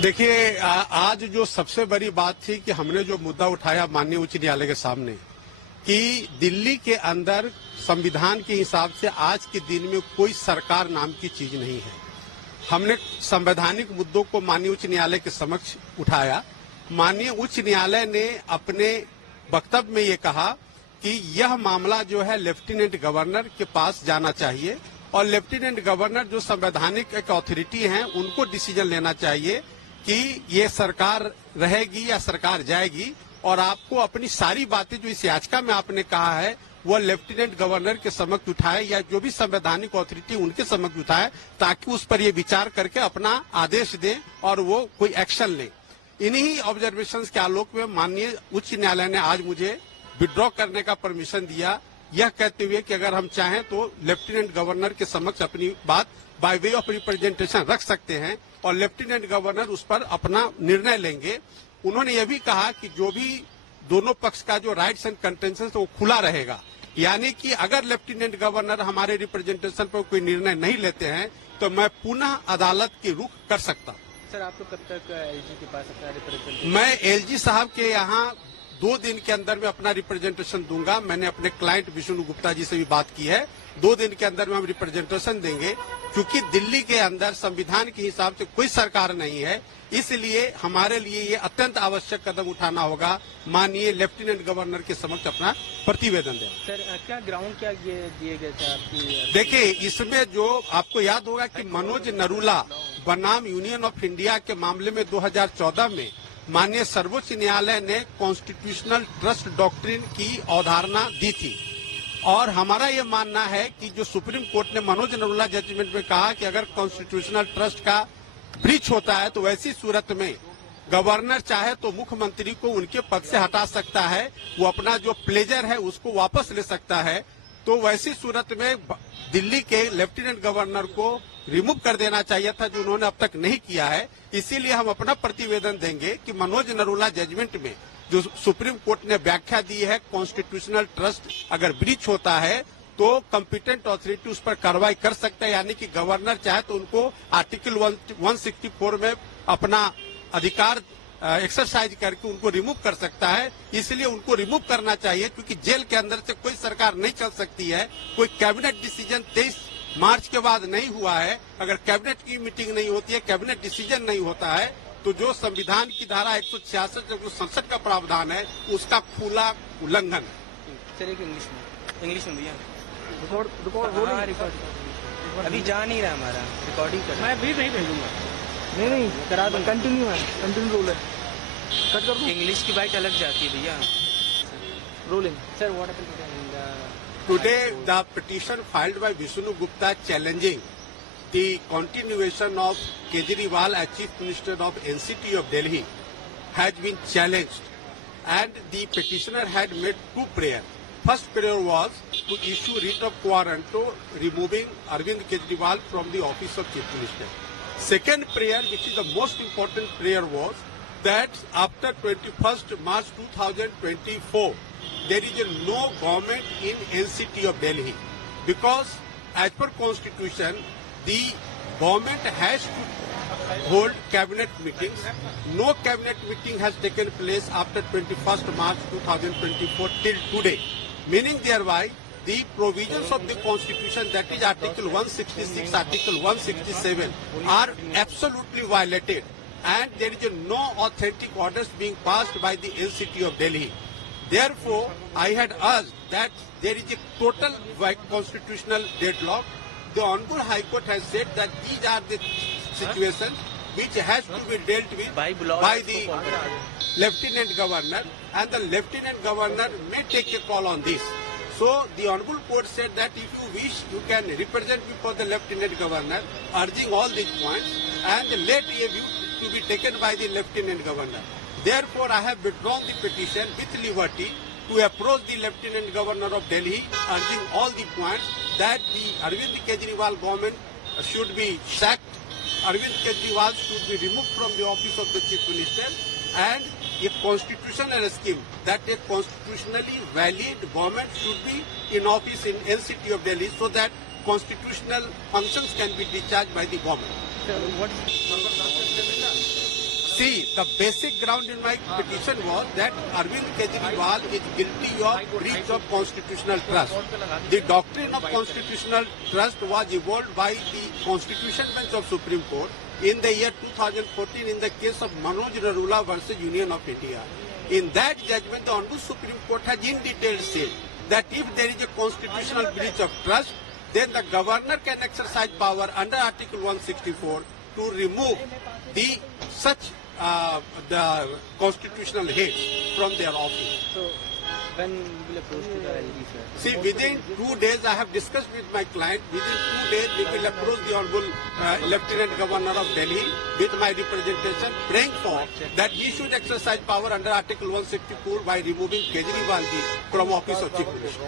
देखिए, आज जो सबसे बड़ी बात थी कि हमने जो मुद्दा उठाया माननीय उच्च न्यायालय के सामने कि दिल्ली के अंदर संविधान के हिसाब से आज के दिन में कोई सरकार नाम की चीज नहीं है। हमने संवैधानिक मुद्दों को माननीय उच्च न्यायालय के समक्ष उठाया। माननीय उच्च न्यायालय ने अपने वक्तव्य में ये कहा कि यह मामला जो है लेफ्टिनेंट गवर्नर के पास जाना चाहिए और लेफ्टिनेंट गवर्नर जो संवैधानिक एक अथॉरिटी हैं उनको डिसीजन लेना चाहिए कि ये सरकार रहेगी या सरकार जाएगी, और आपको अपनी सारी बातें जो इस याचिका में आपने कहा है वो लेफ्टिनेंट गवर्नर के समक्ष उठाए या जो भी संवैधानिक अथॉरिटी उनके समक्ष उठाए, ताकि उस पर ये विचार करके अपना आदेश दें और वो कोई एक्शन ले। इन्हीं ऑब्जर्वेशंस के आलोक में माननीय उच्च न्यायालय ने आज मुझे विड्रॉ करने का परमिशन दिया, यह कहते हुए कि अगर हम चाहें तो लेफ्टिनेंट गवर्नर के समक्ष अपनी बात बाय वे ऑफ रिप्रेजेंटेशन रख सकते हैं और लेफ्टिनेंट गवर्नर उस पर अपना निर्णय लेंगे। उन्होंने यह भी कहा कि जो भी दोनों पक्ष का जो राइट्स एंड कंटेंशन वो खुला रहेगा, यानी कि अगर लेफ्टिनेंट गवर्नर हमारे रिप्रेजेंटेशन पर कोई निर्णय नहीं लेते हैं तो मैं पुनः अदालत की रुख कर सकता हूँ। सर, आपको कब तक एलजी के पास अपना रिप्रेजेंटेशन? मैं एलजी साहब के यहाँ 2 दिन के अंदर में अपना रिप्रेजेंटेशन दूंगा। मैंने अपने क्लाइंट विष्णु गुप्ता जी से भी बात की है, 2 दिन के अंदर में हम रिप्रेजेंटेशन देंगे। क्योंकि दिल्ली के अंदर संविधान के हिसाब से कोई सरकार नहीं है, इसलिए हमारे लिए ये अत्यंत आवश्यक कदम उठाना होगा। माननीय लेफ्टिनेंट गवर्नर के समक्ष अपना प्रतिवेदन दें। सर, क्या ग्राउंड क्या दिए गए थे आपकी? देखिए, इसमें जो आपको याद होगा कि मनोज नरूला बनाम यूनियन ऑफ इंडिया के मामले में 2014 में माननीय सर्वोच्च न्यायालय ने कॉन्स्टिट्यूशनल ट्रस्ट डॉक्ट्रिन की अवधारणा दी थी और हमारा ये मानना है कि जो सुप्रीम कोर्ट ने मनोज नरूला जजमेंट में कहा कि अगर कॉन्स्टिट्यूशनल ट्रस्ट का ब्रीच होता है तो वैसी सूरत में गवर्नर चाहे तो मुख्यमंत्री को उनके पद से हटा सकता है, वो अपना जो प्लेजर है उसको वापस ले सकता है। तो वैसी सूरत में दिल्ली के लेफ्टिनेंट गवर्नर को रिमूव कर देना चाहिए था, जो उन्होंने अब तक नहीं किया है। इसीलिए हम अपना प्रतिवेदन देंगे कि मनोज नरूला जजमेंट में जो सुप्रीम कोर्ट ने व्याख्या दी है कॉन्स्टिट्यूशनल ट्रस्ट अगर ब्रीच होता है तो कॉम्पिटेंट अथॉरिटी उस पर कार्रवाई कर सकता है, यानी कि गवर्नर चाहे तो उनको आर्टिकल 164 में अपना अधिकार एक्सरसाइज करके उनको रिमूव कर सकता है। इसलिए उनको रिमूव करना चाहिए, क्योंकि जेल के अंदर से कोई सरकार नहीं चल सकती है। कोई कैबिनेट डिसीजन 23 मार्च के बाद नहीं हुआ है। अगर कैबिनेट की मीटिंग नहीं होती है, कैबिनेट डिसीजन नहीं होता है, तो जो संविधान की धारा 166 जो संसद का प्रावधान है उसका खुला उल्लंघन है। चलिए इंग्लिश में भैया रिकॉर्ड अभी जा नहीं रहा, हमारा रिकॉर्डिंग कर। मैं भी नहीं भेजूंगा। नहीं करा दूँ, कंटिन्यू रोल है, कट कर दूँ। इंग्लिश की बाइट अलग जाती है भैया। Rolling sir, what happened today the petition filed by Vishnu Gupta challenging the continuation of Kejriwal as Chief Minister of NCT of Delhi has been challenged, and the petitioner had made 2 prayers. First prayer was to issue writ of quorum removing Arvind Kejriwal from the office of Chief Minister. Second prayer, which is the most important prayer, was that after 21st March 2024, there is no government in NCT of Delhi, because as per Constitution, the government has to hold cabinet meetings. No cabinet meeting has taken place after 21st March 2024 till today, meaning thereby the provisions of the Constitution, that is Article 166, Article 167, are absolutely violated, and there is no authentic orders being passed by the NCT of Delhi. Therefore, I had urged that there is a total constitutional deadlock. The Honorable High Court has said that these are the situations which has to be dealt with by the Lieutenant Governor, and the Lieutenant Governor may take a call on this. So the Honorable Court said that if you wish, you can represent before the Lieutenant Governor, urging all these points, and let a view to be taken by the Lieutenant Governor. Therefore, I have withdrawn the petition with liberty to approach the Lieutenant Governor of Delhi, urging all the points that the Arvind Kejriwal government should be sacked, Arvind Kejriwal should be removed from the office of the Chief Minister, and a constitutional scheme that a constitutionally valid government should be in office in NCT of Delhi, so that constitutional functions can be discharged by the government. So what See, the basic ground in my petition was that Arvind Kejriwal is guilty of breach of constitutional trust. The doctrine of constitutional trust was evolved by the Constitution Bench of Supreme Court in the year 2014 in the case of Manoj Narula versus Union of India. In that judgment, the Honorable Supreme Court has in detail said that if there is a constitutional breach of trust, then the governor can exercise power under Article 164 to remove the such the constitutional heads from their office. So, when will approach to the LD, sir? See, within 2 days, I have discussed with my client. Within 2 days, we will approach the Honorable Lieutenant Governor of Delhi with my representation, praying for that he should exercise power under Article 164 by removing Kejriwal ji from office of Chief Minister.